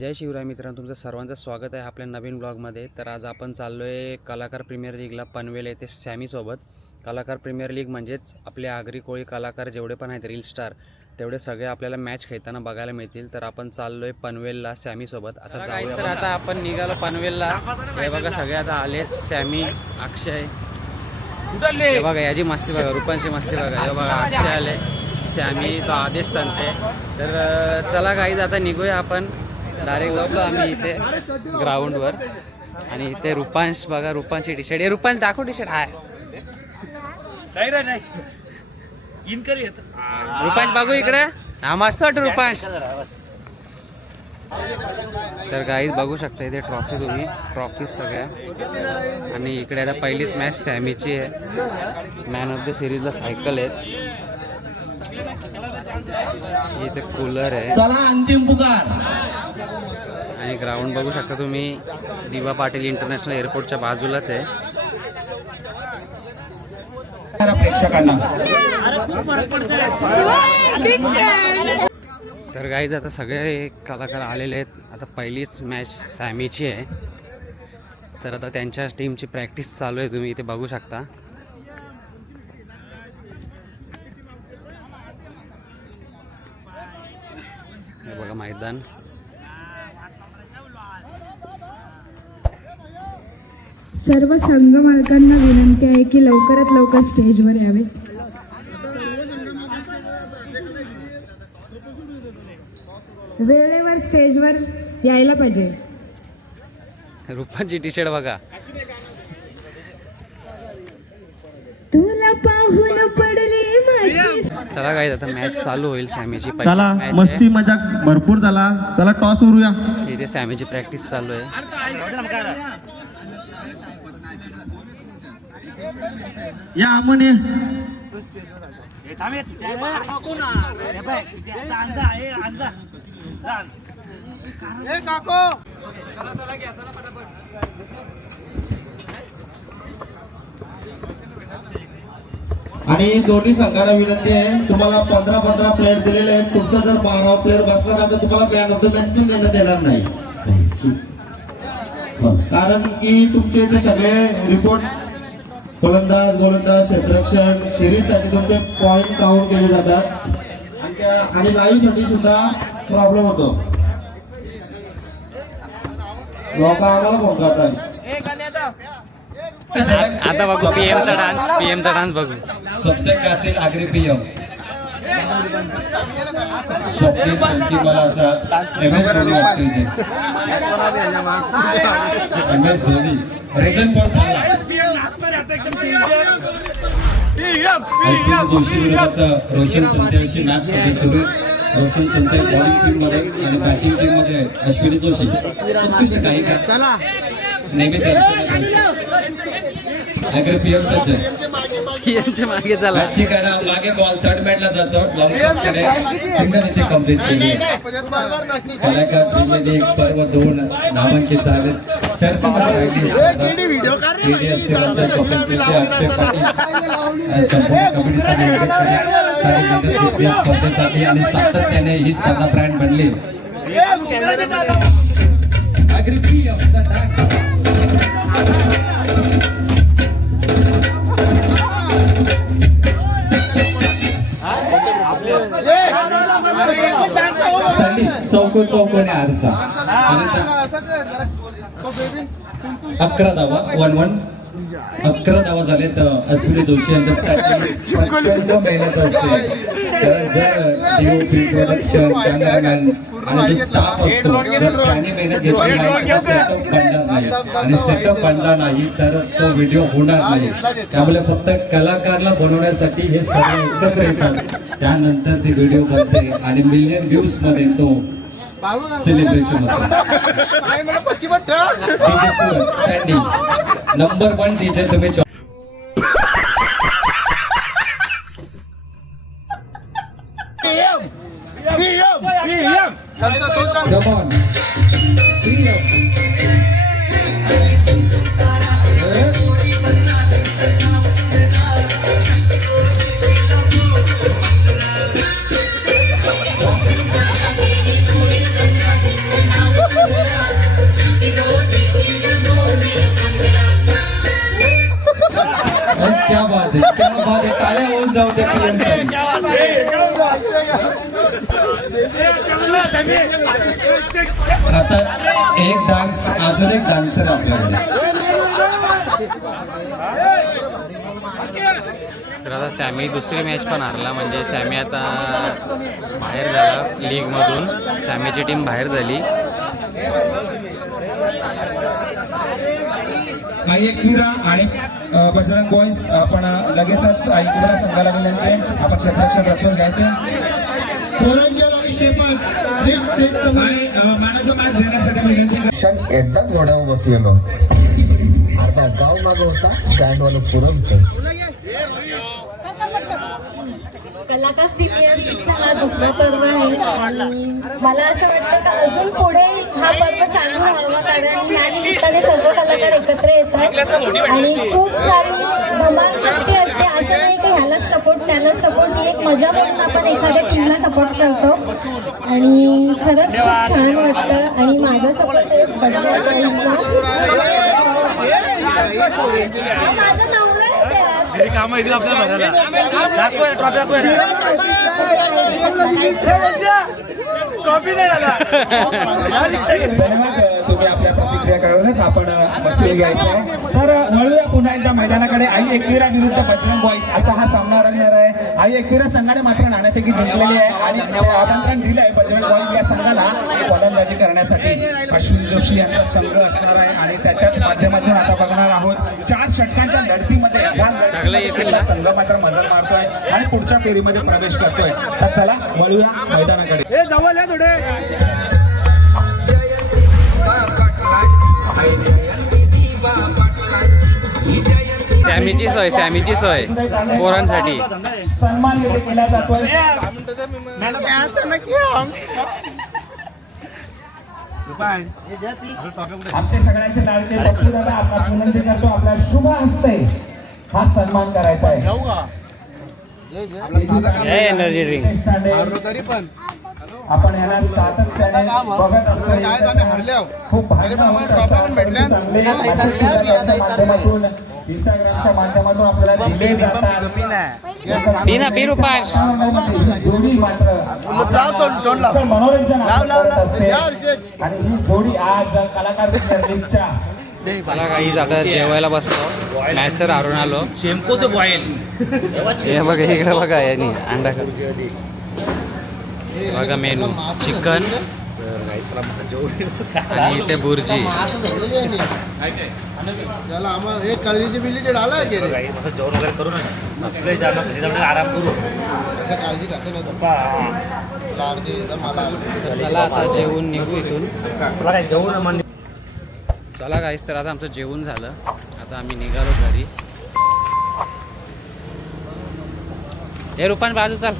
जय शिवराय मित्रांनो तुमचं सर्वांचं स्वागत आहे आपल्या नवीन ब्लॉगमध्ये. तर आज आपण चाललो आहे कलाकार प्रीमियर लीगला पनवेल येथे सॅमीसोबत. कलाकार प्रीमियर लीग म्हणजेच आपले आगरी कोळी कलाकार जेवढे पण आहेत रील स्टार तेवढे सगळे आपल्याला मॅच खेळताना बघायला मिळतील. तर आपण चाललो आहे पनवेलला सॅमीसोबत. आता जाऊया तर आता आपण निघालो पनवेलला. हे बघा सगळे आता आलेत. सॅमी अक्षय. हे बघा याची मस्ती बघा रुपांची मस्ती बघा. हे बघा अक्षय आले. सॅमी तो आदेश सांगते. तर चला काही आता निघूया आपण. डायरेक्ट जाऊ आम्ही इथे ग्राउंडवर आणि इथे रुपांश बघा रुपांची टी शर्ट हे रुपांश दाखव टी शर्ट हाय. नाही रे नाही. इनकर येत रुपांश बघू इकडे. हा मस्त वाटतं रुपांश. तर गाईज बघू शकता इथे ट्रॉफी तुम्ही. ट्रॉफी सगळ्या. आणि इकडे आता पहिलीच मॅच सॅमीची आहे. मॅन ऑफ द सिरीजला सायकल आहेत. इथे कूलर आहे. चला अंतिम पुकार. आणि ग्राउंड बघू शकता तुम्ही. दिवा पाटील इंटरनॅशनल एअरपोर्टच्या बाजूलाच आहे. प्रेक्षकांना. तर गाईज आता सगळे कलाकार आलेले आहेत. आता पहिलीच मॅच सॅमीची आहे. तर आता त्यांच्या टीमची प्रॅक्टिस चालू आहे. तुम्ही इथे बघू शकता. बघा मैदान. सर्व संघ मालकांना विनंती आहे की लवकरात लवकर स्टेजवर यावे. वेळेवर स्टेजवर यायला पाहिजे. रुपांची टी शर्ट बघा. तुला पाहून पडली माझी. चला गाईज आता मॅच चालू होईल सॅमीची चला. मस्ती मजाक भरपूर झाला. चला टॉस उरूया इथे सॅमीची प्रॅक्टिस चालू आहे. या अमन ये आणि दोन्ही संघाला विनंती आहे तुम्हाला पंधरा पंधरा प्लेयर दिलेले आहेत. तुमचा जर बारा प्लेअर बसला ना तर तुम्हाला मॅन ऑफ द मॅच पण देण्यात येणार नाही. कारण की तुमचे इथे सगळे रिपोर्ट फलंदाज गोलंदाज क्षेत्ररक्षण सिरीजसाठी तुमचे पॉइंट काउंट केले जातात. आणि त्या आणि लाईव्हसाठी सुद्धा प्रॉब्लेम होतो. लोक आम्हाला फोन करतात आता बघू पीएमचा डान्स पीएमचा डान्स बघू. सबसे कातिल आगरी पीएम स्वप्नील शक्ती मला वाटतं एम एस धोनी वाटतं एम एस धोनी. रिझन कोण थांबला रोशन संते मॅच सुरू रोशन संते बॉलिंग टीममध्ये आणि बॅटिंग टीममध्ये अश्विनी जोशी उत्कृष्ट काही का पीएम मागे चला मागे बॉल थर्ड मॅचला जातो सिंगल इथे कंप्लीट केली कलाकार पर्व दोन नामांकित झाले चर्चा या स्पर्धेसाठी आणि सातत्याने ही स्पर्धा ब्रँड बनली चौको चौकोने आरसा. अकरा धावा वन वन. अकरा धावा झाले तर अश्विनी जोशी प्रचंड मेहनत असते. कारण जर कॅमेरामॅन आणि जो स्टाफ असतो जर त्याने मेहनत घेतली नाही तर सेटअप बनणार नाही. आणि सेटअप बनला नाही तर तो व्हिडिओ होणार नाही. त्यामुळे फक्त कलाकारला बनवण्यासाठी हे सर्व एकत्र येतात. त्यानंतर ती व्हिडिओ बनते आणि मिलियन व्ह्यूजमध्ये तो सेलिब्रेशन नंबर वन डीजे तुम्ही क्या बात. टाळ्या होऊन जाऊ त्या साठी. क्या बात आहे, क्या बात आहे. ए, चांगलं, चांगलं. आता एक डान्स अजून एक डान्सर आपल्याकडे तर आता सॅमी दुसरी मॅच पण हारला म्हणजे सॅमी आता बाहेर झाला लीगमधून सॅमीची टीम बाहेर झाली आई एकविरा आणि अ, बजरंग बॉईज आपण लगेचच एकविरा संघाला विनंती आहे. आपण क्षेत्ररक्षण रचून घ्यायचे एकदाच घोड्यावर बसलेलो. अर्धा गाव माग होता बँडवालं पुरं होतं कलाकार प्रीमियर हा दुसरा पर्व आहे. आणि मला असं वाटतं का अजून पुढे हा पर्व चालू राहावा कारण या निमित्ताने सर्व कलाकार एकत्र येतात आणि खूप सारी धमाल मस्ती असते. असं नाही की ह्यालाच सपोर्ट त्यालाच सपोर्ट ही एक मजा म्हणून आपण एखाद्या टीमला सपोर्ट करतो. आणि खरंच खूप छान वाटतं. आणि माझा सपोर्ट माझा. घरी कामं येतील आपल्याला बघायला दाखव ट्रॉफी दाखव ट्रॉफी नाही आला. तुम्ही आपल्या प्रतिक्रिया कळवल्यात आपण अ, घ्यायचं. आहे तर वळूया पुन्हा एकदा मैदानाकडे. आई एकविरा विरुद्ध बजरंग बॉईज असा हा सामना रंगणार आहे. आई एकविरा संघाने मात्र नाण्यापैकी जिंकलेली आहे. आणि आमंत्रण दिलं आहे बजरंग बॉईज या संघाला फलंदाजी करण्यासाठी. अश्विन जोशी यांचा संघ असणार आहे. आणि त्याच्याच माध्यमातून आता बघणार आहोत. चार षटकांच्या लढती या? लढतीत संघ मात्र मजल मारतोय आणि पुढच्या फेरीमध्ये प्रवेश करतोय. तर चला वळूया मैदानाकडे. सॅमीची सोय सॅमीची सोय. पोरांसाठी. सन्मान केला जातोय. आमचे सगळ्यांचे लाडके बच्चू दादा. आपणास विनंती करतो आपल्या शुभ हस्ते. हा सन्मान करायचा आहे. हे एनर्जी ड्रिंक. आपण याला सातत्याने बघत असतो. खूप माध्यमातून इंस्टाग्रामच्या माध्यमातून आपल्याला दिले जातात. जोडी मात्र मनोरंजन. आणि ही जोडी आज कलाकार चला काही आता जेवायला बसलो. मॅच सर हारून आलो. शेमको तो बॉईल हे बघा इकडे बघा यांनी अंडा बघा मेनू चिकन आणि इथे बुर्जी. कलीचे बिलीचे डाला जेवण वगैरे करू ना आपले जाणं घरी जाऊन आराम करू काळजी चला आता जेवून निघू इथून. तुला काय जेवण चला काहीच तर आता आमचं जेवण झालं. आता आम्ही निघालो घरी. हे रुपान बाजू चाल.